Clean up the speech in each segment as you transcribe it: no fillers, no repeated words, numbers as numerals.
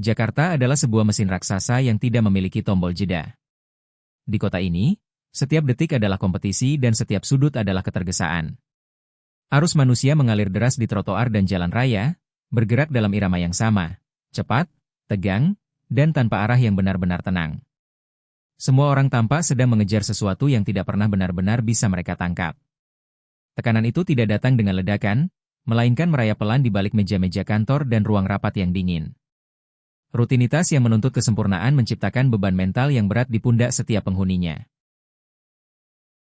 Jakarta adalah sebuah mesin raksasa yang tidak memiliki tombol jeda. Di kota ini, setiap detik adalah kompetisi dan setiap sudut adalah ketergesaan. Arus manusia mengalir deras di trotoar dan jalan raya, bergerak dalam irama yang sama, cepat, tegang, dan tanpa arah yang benar-benar tenang. Semua orang tampak sedang mengejar sesuatu yang tidak pernah benar-benar bisa mereka tangkap. Tekanan itu tidak datang dengan ledakan, melainkan merayap pelan di balik meja-meja kantor dan ruang rapat yang dingin. Rutinitas yang menuntut kesempurnaan menciptakan beban mental yang berat di pundak setiap penghuninya.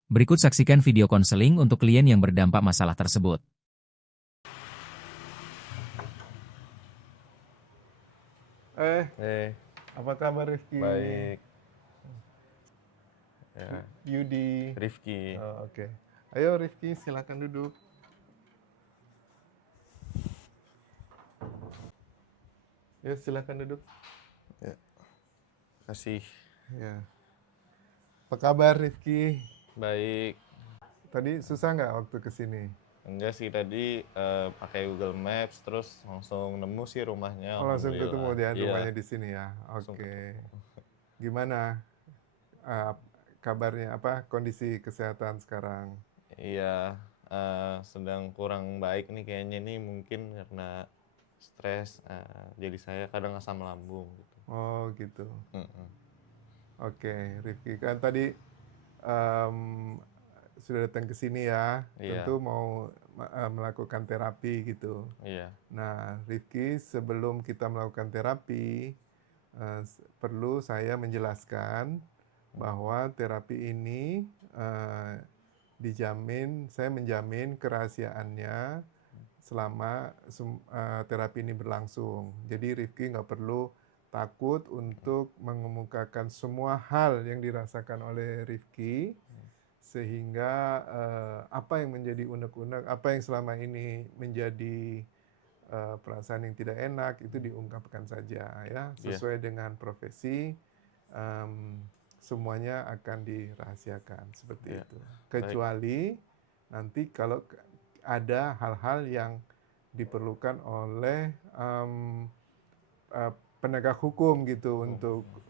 Berikut saksikan video konseling untuk klien yang berdampak masalah tersebut. Eh, Apa kabar Rifki? baik. Ya, Yudi. Rifki. Oh, oke. Ayo Rifki, silakan duduk. Ya, silakan duduk. Ya, kasih. Ya. Apa kabar Rifki? Baik. Tadi susah nggak waktu kesini? Enggak sih tadi pakai Google Maps terus langsung nemu sih rumahnya. Oh, langsung ketemu Alhamdulillah. dia Iya, rumahnya di sini ya. langsung Oke. ketemu. Gimana kabarnya? Apa kondisi kesehatan sekarang? Iya, sedang kurang baik nih kayaknya nih mungkin karena stres. Jadi saya kadang asam lambung gitu. Oh, gitu. Mm-mm. Oke, Rifki kan tadi em, sudah datang ke sini ya, Iya, tentu mau melakukan terapi gitu. iya, Nah, Rifki, sebelum kita melakukan terapi, perlu saya menjelaskan bahwa terapi ini saya menjamin kerahasiaannya selama terapi ini berlangsung. Jadi Rifki nggak perlu takut untuk mengemukakan semua hal yang dirasakan oleh Rifki, sehingga apa yang menjadi unek-unek, apa yang selama ini menjadi perasaan yang tidak enak itu diungkapkan saja ya, iya, sesuai dengan profesi. em, Semuanya akan dirahasiakan seperti iya. itu, Baik. kecuali nanti kalau ada hal-hal yang diperlukan oleh penegak hukum gitu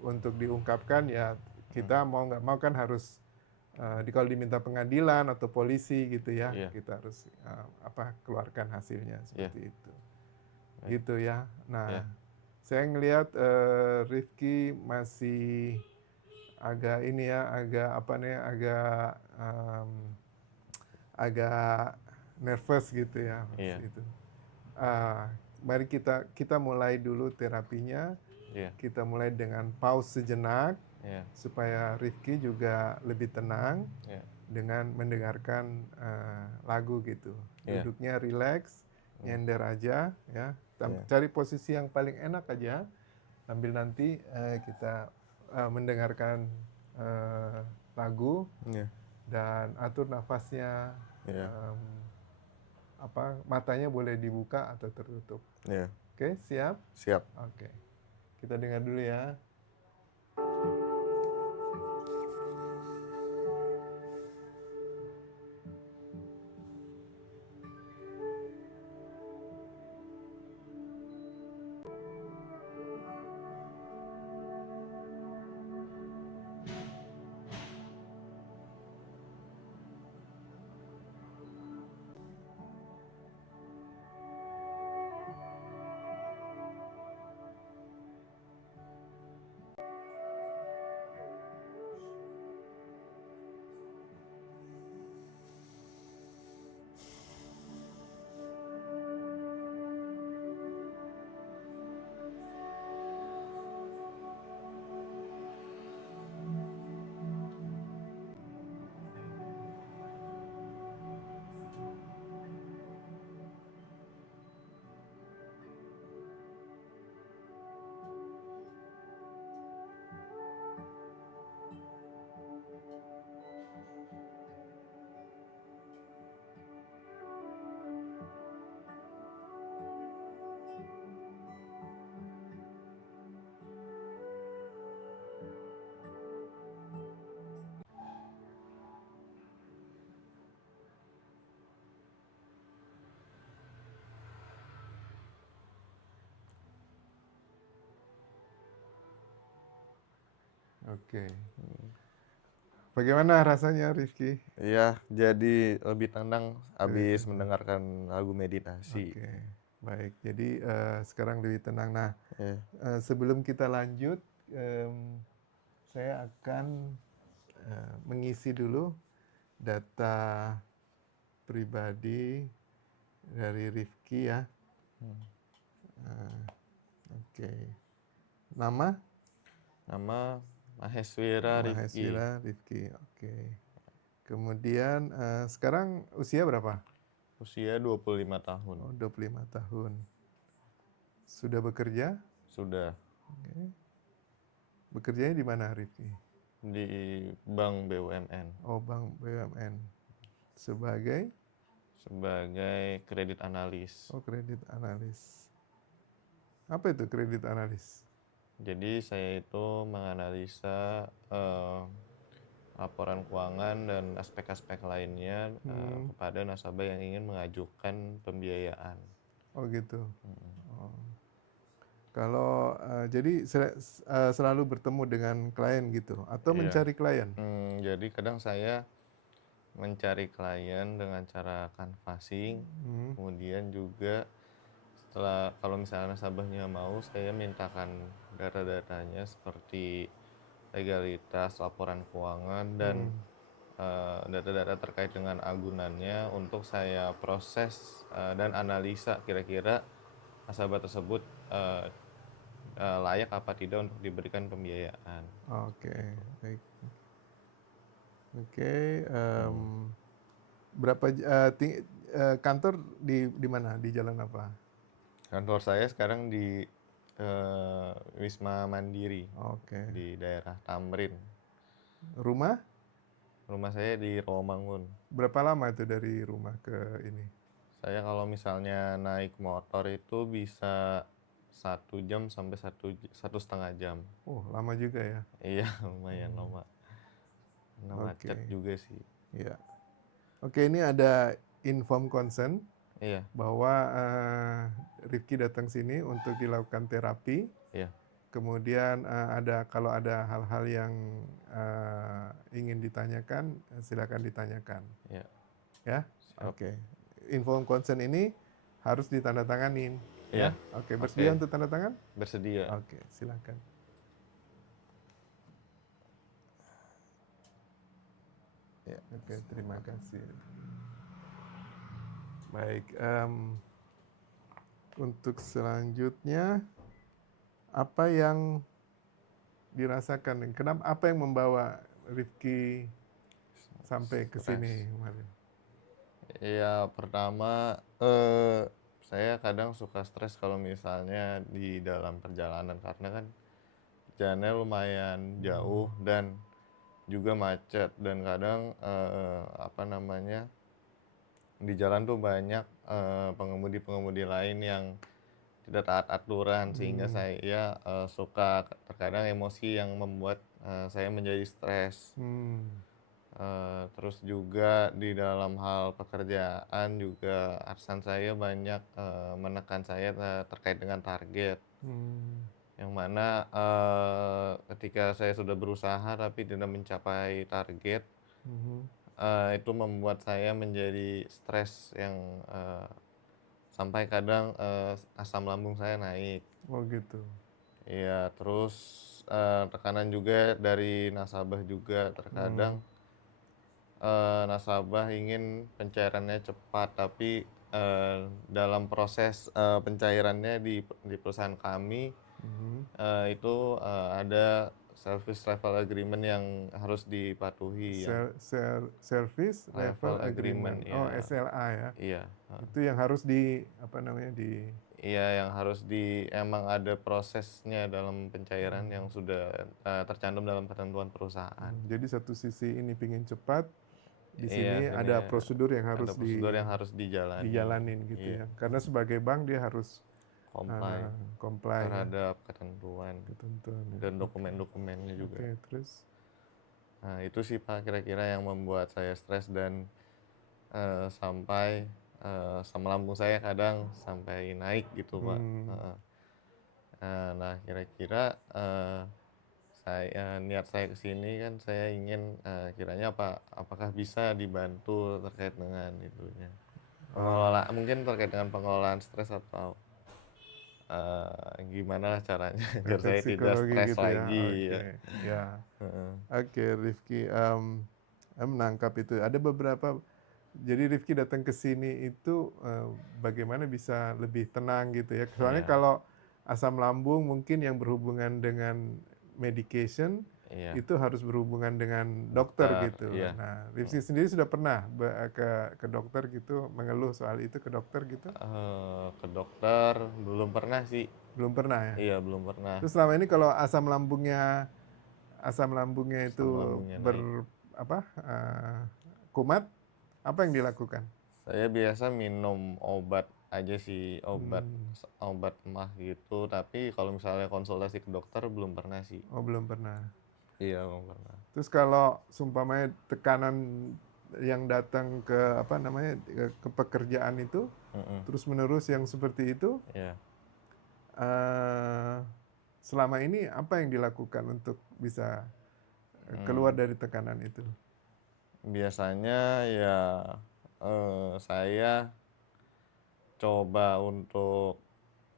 untuk diungkapkan ya, kita mau nggak mau kan harus kalau diminta pengadilan atau polisi gitu ya, Iya, kita harus keluarkan hasilnya iya, seperti itu. baik. Gitu ya. Iya, Nah, saya ngelihat Rifki masih agak ini ya, agak apa nih, agak nervous gitu ya, iya, itu. Ah, Mari kita mulai dulu terapinya. iya, Kita mulai dengan pause sejenak iya, supaya Rifki juga lebih tenang iya, dengan mendengarkan lagu gitu. iya, Duduknya rileks, iya, nyender aja ya. iya, Cari posisi yang paling enak aja sambil nanti kita mendengarkan lagu, iya, dan atur nafasnya. iya, em, Matanya boleh dibuka atau tertutup. iya. Oke, siap? Siap. Oke. Kita dengar dulu ya. Oke. Bagaimana rasanya Rifki? Iya, jadi lebih tenang Lebih habis tenang. mendengarkan lagu meditasi. Oke, baik. Jadi sekarang lebih tenang. Nah, Iya. sebelum kita lanjut, saya akan mengisi dulu data pribadi dari Rifki ya. Oke. Nama? Nama Maheswira Rifki, Maheswira Rifki. Oke. Kemudian sekarang usia berapa? usia 25 tahun. Oh, 25 tahun. Sudah bekerja? Sudah Oke. Bekerjanya di mana Rifki? di Bank BUMN Oh, Bank BUMN. Sebagai sebagai kredit analis. kredit analis. Apa itu kredit analis? Jadi saya itu menganalisa laporan keuangan dan aspek-aspek lainnya kepada nasabah yang ingin mengajukan pembiayaan. Oh gitu. Oh. Kalau jadi selalu bertemu dengan klien gitu atau Iya. mencari klien? Jadi kadang saya mencari klien dengan cara canvassing, kemudian juga setelah kalau misalnya nasabahnya mau, saya mintakan data-datanya seperti legalitas, laporan keuangan, dan data-data terkait dengan agunannya untuk saya proses dan analisa kira-kira nasabah tersebut layak apa tidak untuk diberikan pembiayaan. Oke, baik. Oke, berapa kantor di mana? Di jalan apa? Kantor saya sekarang di Wisma Mandiri Oke. di daerah Tamrin. Rumah? Rumah saya di Rawamangun. Berapa lama itu dari rumah ke ini? Saya kalau misalnya naik motor itu bisa 1 jam sampai 1,5 jam. Oh, lama juga ya. Iya, lumayan lama. Karena macet Oke. juga sih. Iya. Oke, ini ada inform consent Iya, bahwa Rifki datang sini untuk dilakukan terapi. iya, Kemudian kalau ada hal-hal yang ingin ditanyakan, silakan ditanyakan. iya. Ya, Siap. oke. Inform consent ini harus ditandatanganin. Iya. Ya, oke. Bersedia Oke. untuk tanda tangan? Bersedia. Oke, silakan. Ya. Oke, terima kasih. Baik, untuk selanjutnya apa yang dirasakan? Kenapa? Apa yang membawa Rifki sampai ke sini kemarin? Ya, pertama saya kadang suka stres kalau misalnya di dalam perjalanan karena kan jalannya lumayan jauh dan juga macet dan kadang di jalan tuh banyak pengemudi-pengemudi lain yang tidak taat aturan sehingga saya suka terkadang emosi yang membuat saya menjadi stres. Terus juga di dalam hal pekerjaan juga atasan saya banyak menekan saya terkait dengan target. Yang mana ketika saya sudah berusaha tapi tidak mencapai target, itu membuat saya menjadi stres yang sampai kadang asam lambung saya naik. Oh gitu. Iya, terus tekanan juga dari nasabah juga terkadang nasabah ingin pencairannya cepat, tapi dalam proses pencairannya di perusahaan kami itu ada service level agreement yang harus dipatuhi yang Service level agreement. Oh, ya. SLA ya. Iya. Itu yang harus di Iya, yang harus emang ada prosesnya dalam pencairan yang sudah tercantum dalam ketentuan perusahaan. Jadi satu sisi ini pingin cepat, di Iya, sini ada prosedur yang ada harus prosedur yang harus dijalanin gitu Iya, ya. Karena sebagai bank dia harus comply comply ya, terhadap ketentuan ketentuan. dan dokumen-dokumennya juga. Oke, terus Nah, itu sih Pak kira-kira yang membuat saya stres dan sampai asam lambung saya kadang sampai naik gitu Pak. Nah, kira-kira niat saya ke sini kan saya ingin, kiranya apakah bisa dibantu terkait dengan itunya, mungkin terkait dengan pengelolaan stres atau, gimana lah caranya biar Efek saya tidak psikologi stres gitu ya, lagi oke, ya. ya. Heeh. Oke, Rifki, menangkap itu. Ada beberapa, jadi Rifki datang ke sini itu bagaimana bisa lebih tenang gitu ya. Soalnya Iya, kalau asam lambung mungkin yang berhubungan dengan medication iya, itu harus berhubungan dengan dokter dokter, gitu. iya. Nah, Rifki sendiri sudah pernah ke dokter gitu, mengeluh soal itu ke dokter gitu? Ke dokter belum pernah sih. Belum pernah ya? Iya, belum pernah. Terus selama ini kalau asam lambungnya Asam itu lambungnya naik. kumat, apa yang dilakukan? Saya biasa minum obat aja sih, Hmm, obat emah gitu, tapi kalau misalnya konsultasi ke dokter belum pernah sih. oh belum pernah. Iya, belum pernah. Terus kalau sumpamanya tekanan yang datang ke ke pekerjaan itu Mhm, terus menerus yang seperti itu, iya. eh, selama ini apa yang dilakukan untuk bisa keluar Mmm, dari tekanan itu? biasanya ya, saya coba untuk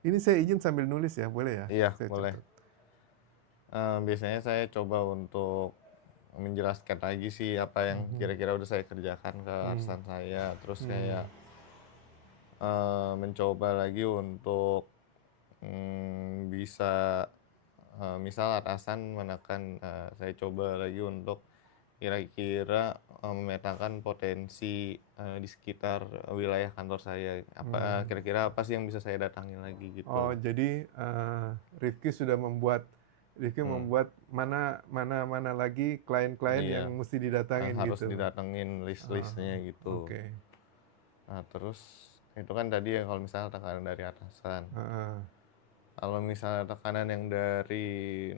Ini saya izin sambil nulis ya, boleh ya? iya, Saya boleh. catat. Biasanya saya coba untuk menjelaskan lagi sih apa yang Mhm. kira-kira udah saya kerjakan ke Hmm. atasan saya, terus Hmm. kayak, mencoba lagi untuk, bisa, misal atasan menekan, saya coba lagi untuk kira-kira, memetakan potensi, di sekitar wilayah kantor saya, Hmm. kira-kira apa sih yang bisa saya datangin lagi Oh, gitu. jadi Rifki Mmm, membuat mana mana mana lagi klien-klien iya, yang mesti didatangin harus gitu. didatengin Ah, list-listnya gitu. oke. Nah, terus itu kan tadi ya kalau misalnya tekanan dari atasan. Heeh. Kalau misalnya tekanan yang dari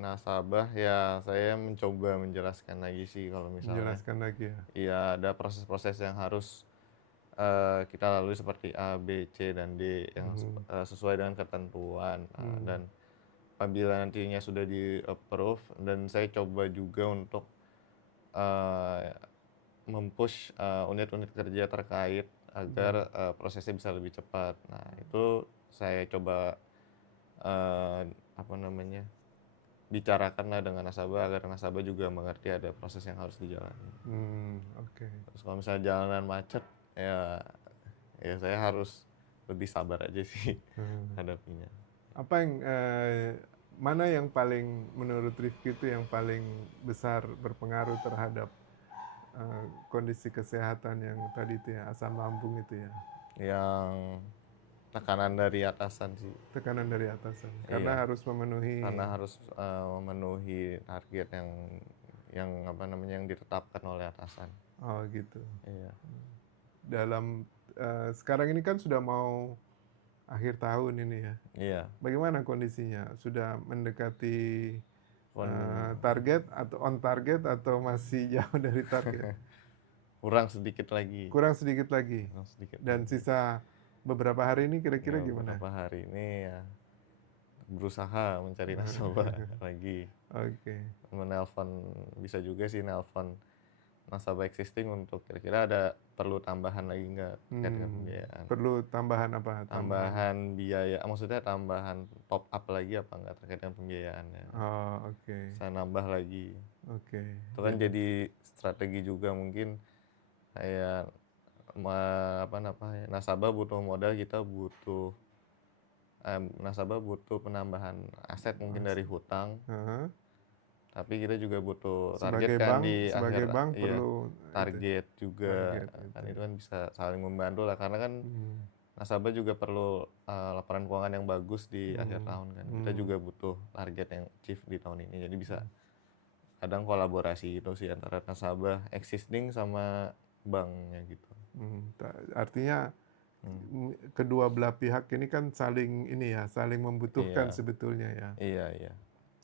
nasabah, ya saya mencoba menjelaskan lagi sih kalau misalnya Menjelaskan lagi ya. iya ada proses-proses yang harus, kita lalui seperti A, B, C, dan D yang Mhm. sesuai dengan ketentuan, Hmm. dan apabila nantinya sudah di-approve dan saya coba juga untuk, eee, mem-push, unit-unit kerja terkait agar, Hmm. prosesnya bisa lebih cepat. Nah, itu saya coba, apa namanya, bicarakanlah dengan nasabah agar nasabah juga mengerti ada proses yang harus dijalani. Hmm, oke. Terus kalau misalnya jalanan macet, ya ya saya harus lebih sabar aja sih Hmm. hadapinya. Apa yang mana yang paling menurut Rifki itu yang paling besar berpengaruh terhadap kondisi kesehatan yang tadi itu ya, asam lambung itu ya, Yang tekanan dari atasan sih. tekanan dari atasan, karena Iya, harus karena memenuhi. harus, memenuhi target yang apa namanya, yang ditetapkan oleh atasan. Oh gitu. Iya, Dalam sekarang ini kan sudah mau akhir tahun ini ya. iya, Bagaimana kondisinya? Sudah mendekati kon target atau on target atau masih jauh dari target? kurang sedikit lagi, Kurang sedikit lagi. kurang sedikit Dan lagi. sisa beberapa hari ini kira-kira Ya gimana? beberapa hari ini ya berusaha mencari nasabah lagi, Oke. menelpon, bisa juga sih nelpon nasabah existing untuk kira-kira ada perlu tambahan lagi nggak terkait dengan Hmm. pembiayaan. Perlu tambahan apa? Tambahan. Tambahan biaya, maksudnya tambahan top up lagi apa enggak terkait dengan pembiayaannya. Oh, oke. Saya nambah lagi. Oke. Itu kan Jadi, jadi strategi juga mungkin kayak apa namanya, nasabah butuh modal, kita butuh, nasabah butuh penambahan aset mungkin dari masih. hutang, Heeh. tapi kita juga butuh target kan di Sebagai akhir, bank iya, perlu itu target juga, target kan itu. itu kan bisa saling membantu lah karena kan Hmm. nasabah juga perlu, laporan keuangan yang bagus di akhir Hmm. tahun kan. Kita Hmm. juga butuh target yang achieve di tahun ini. Jadi bisa kadang kolaborasi gitu sih antara nasabah existing sama banknya gitu. Hmm. Artinya Hmm. kedua belah pihak ini kan saling ini ya, saling membutuhkan Iya, sebetulnya ya. iya, iya.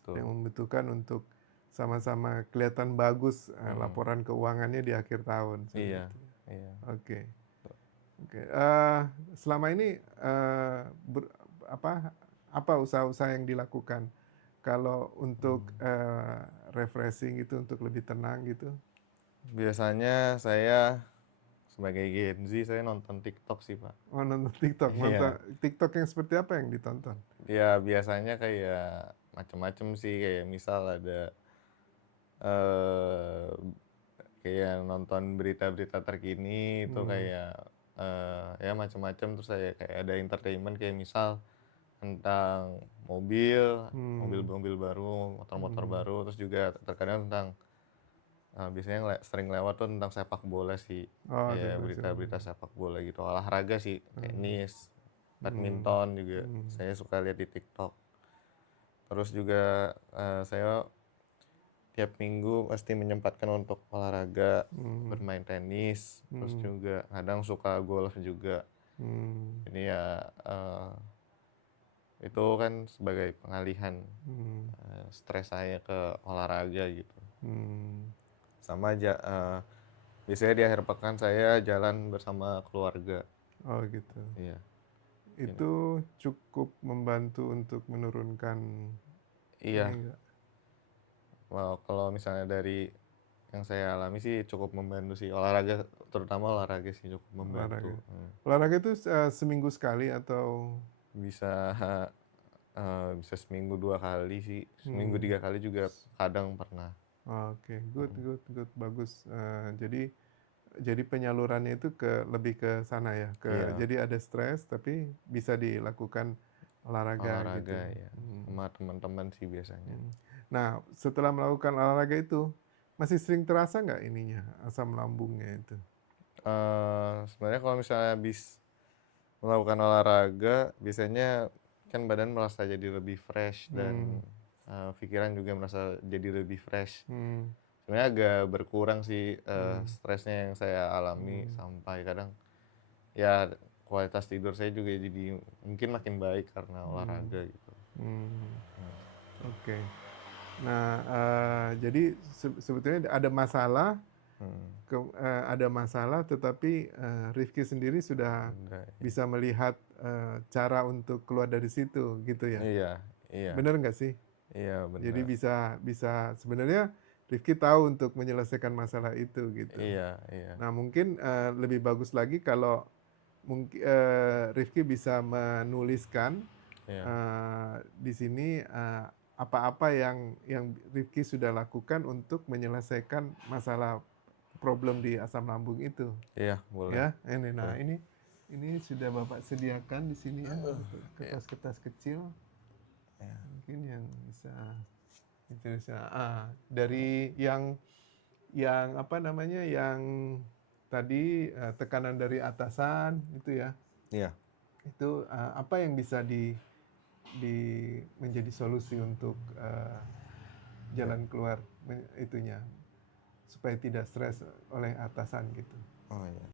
Betul. Yang membutuhkan untuk sama-sama kelihatan bagus Hmm. laporan keuangannya di akhir tahun seperti Iya, itu. iya. Oke. Oke. Selama ini apa apa usaha-usaha yang dilakukan kalau untuk Hmm. refreshing gitu untuk lebih tenang gitu? Biasanya saya sebagai Gen Z, saya nonton TikTok sih, Pak. Oh, nonton TikTok. Nonton Iya. TikTok yang seperti apa yang ditonton? Ya biasanya kayak macem-macem sih, kayak misal ada eh kayak nonton berita-berita terkini itu Hmm. kayak ya macem-macem, terus saya kayak ada entertainment kayak misal tentang mobil, Hmm. mobil-mobil baru, motor-motor Hmm. baru, terus juga terkadang tentang biasanya sering lewat tuh tentang sepak bola sih, Oh, kayak tentang sepak berita-berita bola. sepak bola gitu, olahraga sih, Hmm. tenis, Hmm. badminton juga Hmm. saya suka lihat di TikTok. Terus juga saya tiap minggu pasti menyempatkan untuk olahraga, Hmm. bermain tenis, terus Hmm. juga kadang suka golf juga. Hmm. Jadi ya itu kan sebagai pengalihan Hmm. stres saya ke olahraga gitu. Hmm. Sama aja biasanya di akhir pekan saya jalan bersama keluarga. Oh gitu. Iya. Ini. Itu cukup membantu untuk menurunkan ini Iya. enggak? Kalau misalnya dari yang saya alami sih cukup membantu sih, olahraga, terutama olahraga sih cukup membantu. Olahraga. Olahraga itu seminggu sekali atau? Bisa bisa seminggu 2 kali sih, seminggu Hmm. 3 kali juga kadang pernah. Oke, good, good, good, bagus. Jadi penyalurannya itu lebih ke sana ya, Iya, jadi ada stres tapi bisa dilakukan olahraga gitu. olahraga ya, Hmm. sama teman-teman sih biasanya. Hmm. Nah, setelah melakukan olahraga itu, masih sering terasa nggak ininya, asam lambungnya itu? Sebenarnya kalau misalnya habis melakukan olahraga, biasanya kan badan merasa jadi lebih fresh Hmm. dan pikiran juga merasa jadi lebih fresh. Hmm. Sebenarnya agak berkurang sih Hmm. stresnya yang saya alami, Hmm. sampai kadang ya kualitas tidur saya juga jadi mungkin makin baik karena Hmm. olahraga gitu. Hmm. Hmm. Oke. Nah, jadi sebetulnya Hmm. ada masalah, tetapi Rifki sendiri sudah Udah, ya. bisa melihat cara untuk keluar dari situ, gitu ya. Iya, iya, Benar nggak sih? iya Jadi benar. bisa bisa sebenarnya Rifki tahu untuk menyelesaikan masalah itu gitu. Iya, iya, Nah, mungkin lebih bagus lagi kalau mungkin Rifki bisa menuliskan iya, di sini apa-apa yang Rifki sudah lakukan untuk menyelesaikan masalah problem di asam lambung itu. iya boleh, Ya, ini. Nah, boleh. ini sudah Bapak sediakan di sini ya, Iya, kertas-kertas kecil. iya, Mungkin yang bisa itu bisa dari yang apa namanya, yang tadi tekanan dari atasan itu ya. iya. Itu apa yang bisa di menjadi solusi untuk jalan keluar itunya supaya tidak stres oleh atasan gitu. Oh iya.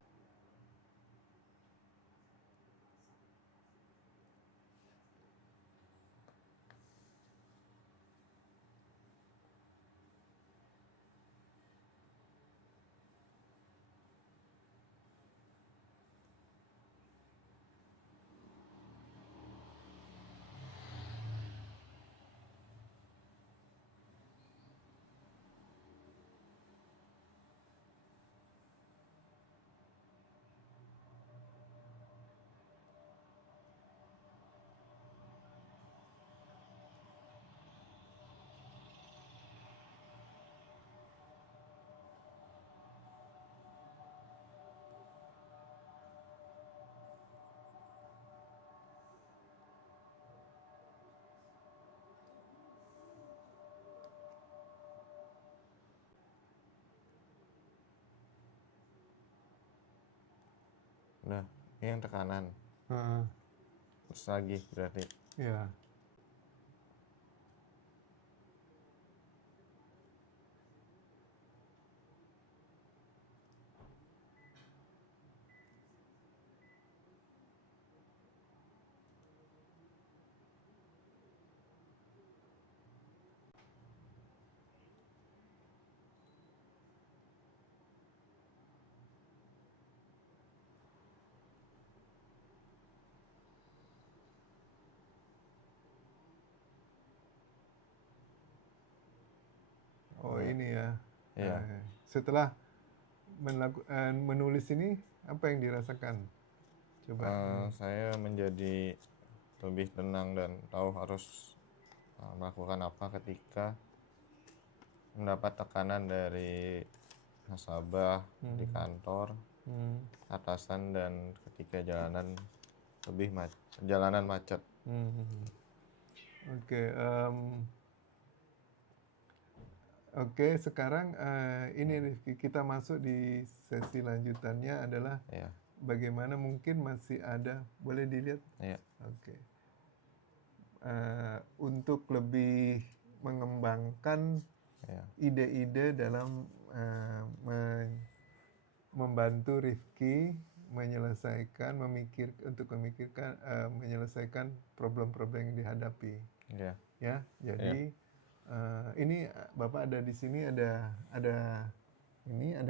Udah, ini yang tekanan. Uh, Terus lagi berarti. ya. ini ya. Iya. Setelah menulis ini, apa yang dirasakan? Coba. Saya menjadi lebih tenang dan tahu harus melakukan apa ketika mendapat tekanan dari nasabah di kantor, atasan, dan ketika jalanan macet. Oke, sekarang ini Rifki, kita masuk di sesi lanjutannya adalah bagaimana mungkin masih ada, boleh dilihat? Iya. Oke. Untuk lebih mengembangkan ide-ide dalam membantu Rifki menyelesaikan problem-problem yang dihadapi. Ya, jadi ini Bapak ada di sini ada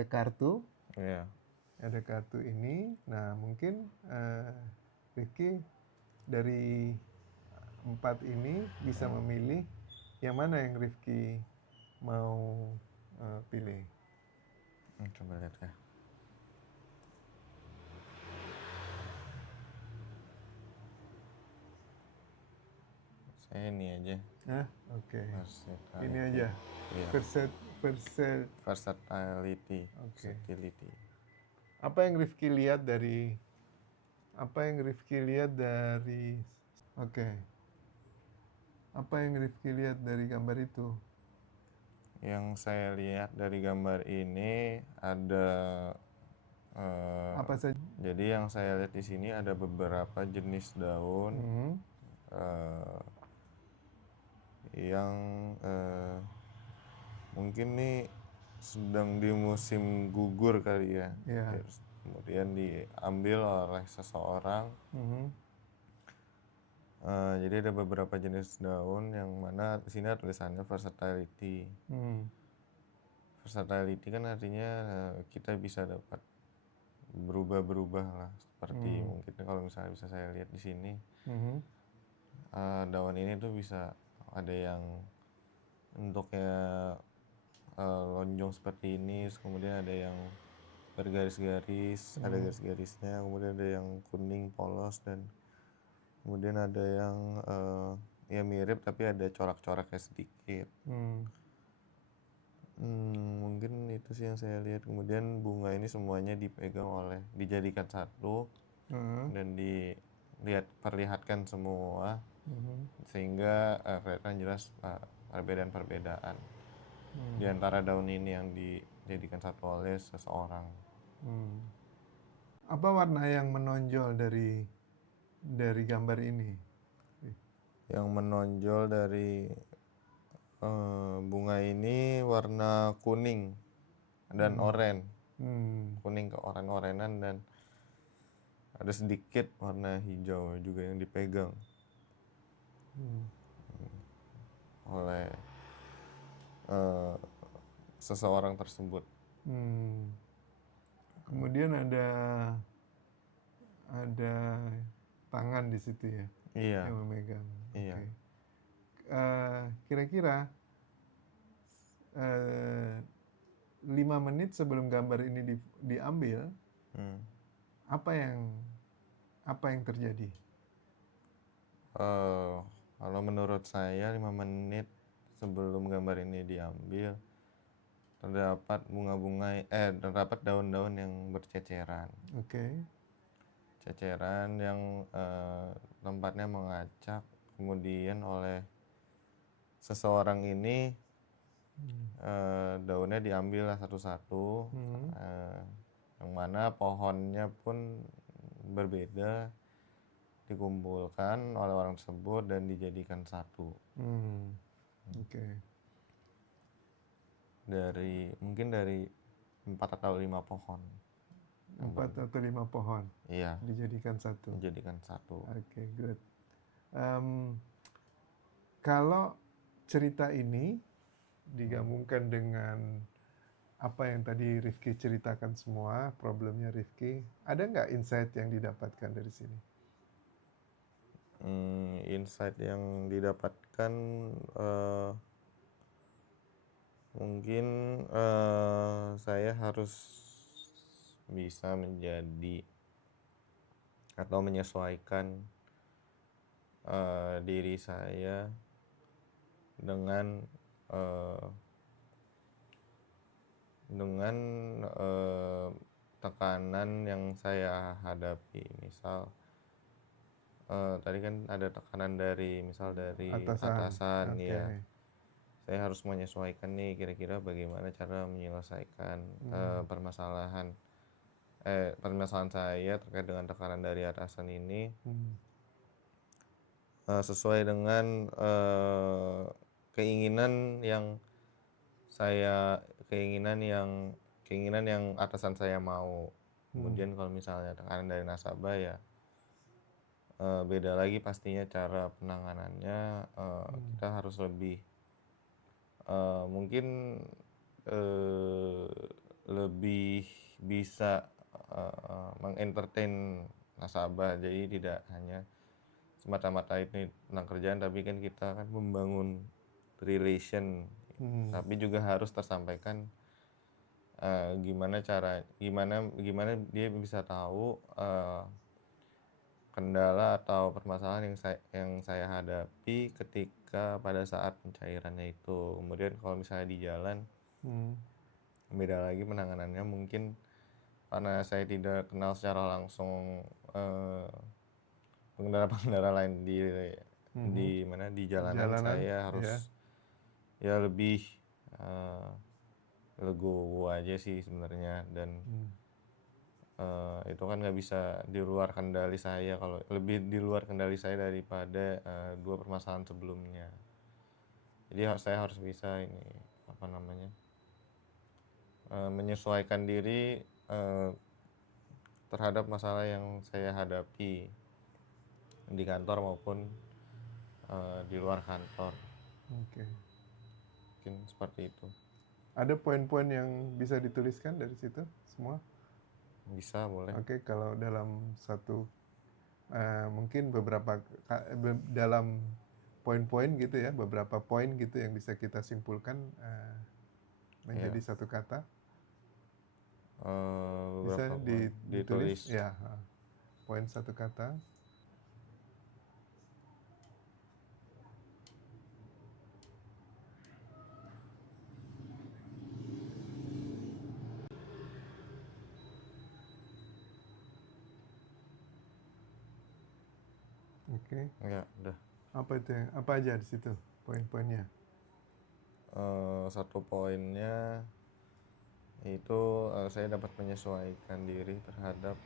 kartu. Ada kartu ini. Nah, mungkin Rifki dari 4 ini bisa memilih yang mana yang Rifki mau pilih. Coba lihat ya. Saya ini aja. Oke. Versatility. Ini aja. Versatility. Oke. Apa yang Rifki lihat dari Apa yang Rifki lihat dari gambar itu? Yang saya lihat dari gambar ini ada Apa saja? jadi yang saya lihat di sini ada beberapa jenis daun yang mungkin nih sedang di musim gugur kali ya. Kemudian diambil oleh seseorang. Jadi ada beberapa jenis daun yang mana di sini tulisannya versatility. Versatility kan artinya kita bisa dapat berubah-berubah lah, seperti mungkin kalau misalnya bisa saya lihat di sini. Daun ini tuh bisa ada yang bentuknya lonjong seperti ini, kemudian ada yang bergaris-garis, ada garis-garisnya, kemudian ada yang kuning polos, dan kemudian ada yang ya mirip tapi ada corak-coraknya sedikit. Mungkin itu sih yang saya lihat. Kemudian bunga ini semuanya dijadikan satu dan perlihatkan semua sehingga kelihatan jelas perbedaan-perbedaan di antara daun ini yang dijadikan satu oleh seseorang. Apa warna yang menonjol dari gambar ini? Yang menonjol dari bunga ini warna kuning dan oranye. Kuning ke oren-orenan, dan ada sedikit warna hijau juga yang dipegang oleh seseorang tersebut. Kemudian ada tangan di situ ya, yang memegang. Iya. Kira-kira 5 menit sebelum gambar ini diambil, apa yang terjadi? Kalau menurut saya 5 menit sebelum gambar ini diambil terdapat daun-daun yang berceceran. Ceceran yang tempatnya mengacak, kemudian oleh seseorang ini daunnya diambil satu-satu, yang mana pohonnya pun berbeda, dikumpulkan oleh orang tersebut dan dijadikan satu. Mungkin dari 4 atau 5 pohon. 4 atau 5 pohon. Iya. Dijadikan satu. Oke, good. Kalau cerita ini digabungkan dengan apa yang tadi Rifki ceritakan semua, problemnya Rifki, ada nggak insight yang didapatkan dari sini? Insight yang didapatkan Mungkin, saya harus bisa menjadi atau menyesuaikan, diri saya dengan, eee dengan, eee, tekanan yang saya hadapi. Misal, tadi kan ada tekanan dari misal dari Atasan, atasan, oke. ya. Saya harus menyesuaikan nih kira-kira bagaimana cara menyelesaikan, permasalahan permasalahan saya terkait dengan tekanan dari atasan ini, Hmm. sesuai dengan, keinginan yang keinginan yang atasan saya mau. Hmm. Kemudian kalau misalnya tekanan dari nasabah ya, beda lagi pastinya cara penanganannya, kita harus lebih, mungkin, eee, lebih bisa, meng-entertain nasabah. Jadi tidak hanya semata-mata ini tentang kerjaan, tapi kan kita kan membangun relation, Hmm. tapi juga harus tersampaikan, gimana gimana dia bisa tahu, kendala atau permasalahan yang saya hadapi ketika pada saat pencairannya itu. Kemudian kalau misalnya di jalan, Hmm. beda lagi penanganannya mungkin karena saya tidak kenal secara langsung, pengendara-pengendara lain Mhm. di jalanan. Jalanan, Saya ya. harus ya lebih, eee, legowo aja sih sebenarnya, dan Hmm. itu kan nggak bisa di luar kendali saya, kalau lebih di luar kendali saya daripada, 2 permasalahan sebelumnya. Jadi saya harus bisa ini, apa namanya, menyesuaikan diri, terhadap masalah yang saya hadapi di kantor maupun, di luar kantor, Oke. mungkin seperti itu. Ada poin-poin yang bisa dituliskan dari situ semua? Bisa, boleh. Oke, kalau dalam satu mungkin beberapa dalam poin-poin gitu ya, beberapa poin gitu yang bisa kita simpulkan menjadi Ya, satu kata. beberapa Bisa poin ditulis ditulis. ya, poin satu kata. Oke. Ya, udah. Apa itu apa aja di situ poin-poinnya? Satu poinnya itu, saya dapat menyesuaikan diri terhadap,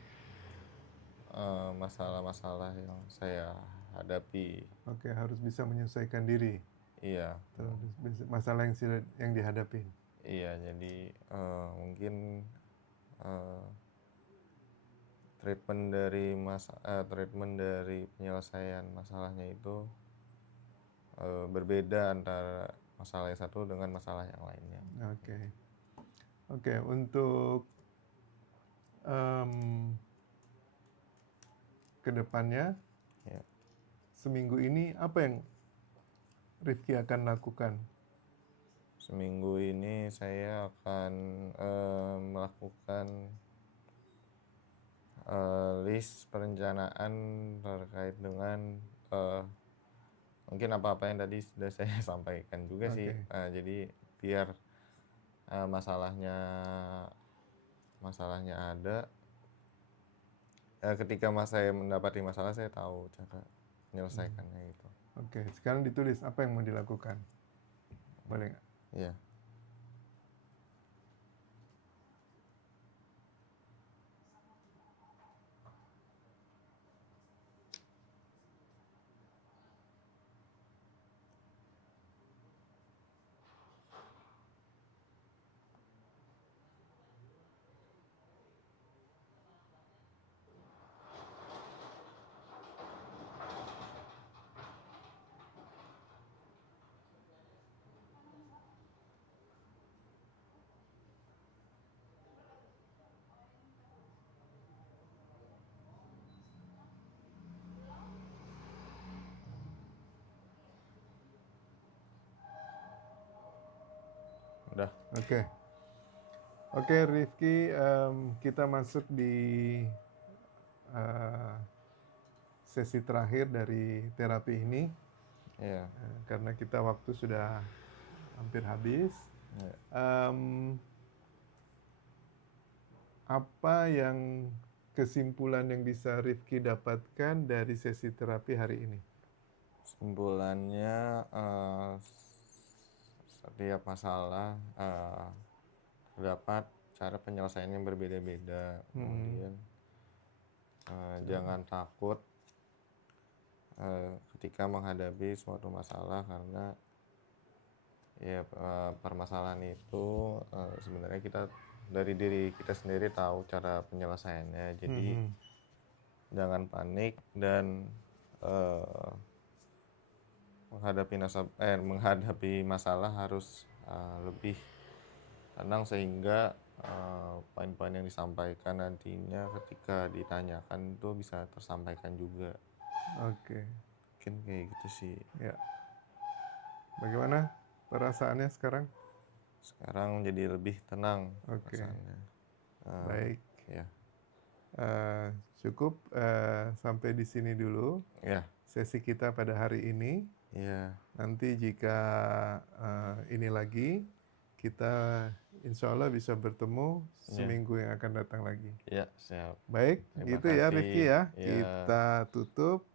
masalah-masalah yang saya hadapi. Oke, harus bisa menyesuaikan diri Iya, terhadap masalah yang dihadapi. iya. Jadi, mungkin, eee, treatment dari penyelesaian masalahnya itu, berbeda antara masalah yang satu dengan masalah yang lainnya. Oke. Oke, untuk kedepannya Ya. seminggu ini apa yang Rifki akan lakukan? Seminggu ini saya akan, melakukan, list perencanaan terkait dengan, mungkin apa-apa yang tadi sudah saya sampaikan juga sih. Oke. Jadi biar, masalahnya masalahnya ada, ketika saya mendapati masalah saya tahu cara menyelesaikannya gitu. Oke, sekarang ditulis apa yang mau dilakukan. Boleh nggak? Iya. Udah. Oke. Oke, Rifki, kita masuk di sesi terakhir dari terapi ini. Iya. Karena kita waktu sudah hampir habis. Iya. Apa yang kesimpulan yang bisa Rifki dapatkan dari sesi terapi hari ini? Kesimpulannya setiap masalah terdapat cara penyelesaiannya yang berbeda-beda. Kemudian jangan takut ketika menghadapi suatu masalah, karena ya permasalahan itu sebenarnya kita dari diri kita sendiri tahu cara penyelesaiannya. Jadi jangan panik dan menghadapi masalah harus lebih tenang, sehingga poin-poin yang disampaikan nantinya ketika ditanyakan itu bisa tersampaikan juga. Oke. Mungkin kayak gitu sih. Ya. Bagaimana perasaannya sekarang? Sekarang jadi lebih tenang. Oke. Perasaannya. Baik. Ya. Cukup sampai di sini dulu Ya. sesi kita pada hari ini. Ya. Nanti jika ini lagi, kita insya Allah bisa bertemu seminggu yang akan datang lagi. Ya, siap. Baik, Terima gitu ya kasih. Rifki ya. Ya. Kita tutup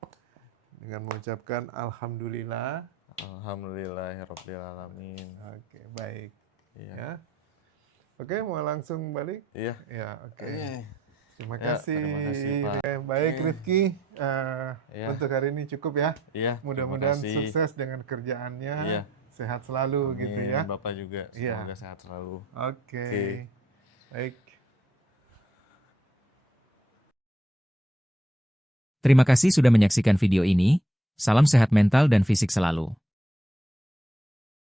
dengan mengucapkan Alhamdulillah. Alhamdulillahirrabbilalamin. Oke, baik. Iya. Ya. Oke, mau langsung balik? Iya. Ya, oke. Oke. Terima Ya, kasih. terima kasih, Pak. Oke, baik Oke. Rifki. Ya. Untuk hari ini cukup ya. Iya. Mudah-mudahan terima kasih. sukses dengan kerjaannya. Iya. Sehat selalu gitu Amin. ya. Bapak juga Iya. semoga sehat selalu. Oke. Oke. Baik. Terima kasih sudah menyaksikan video ini. Salam sehat mental dan fisik selalu.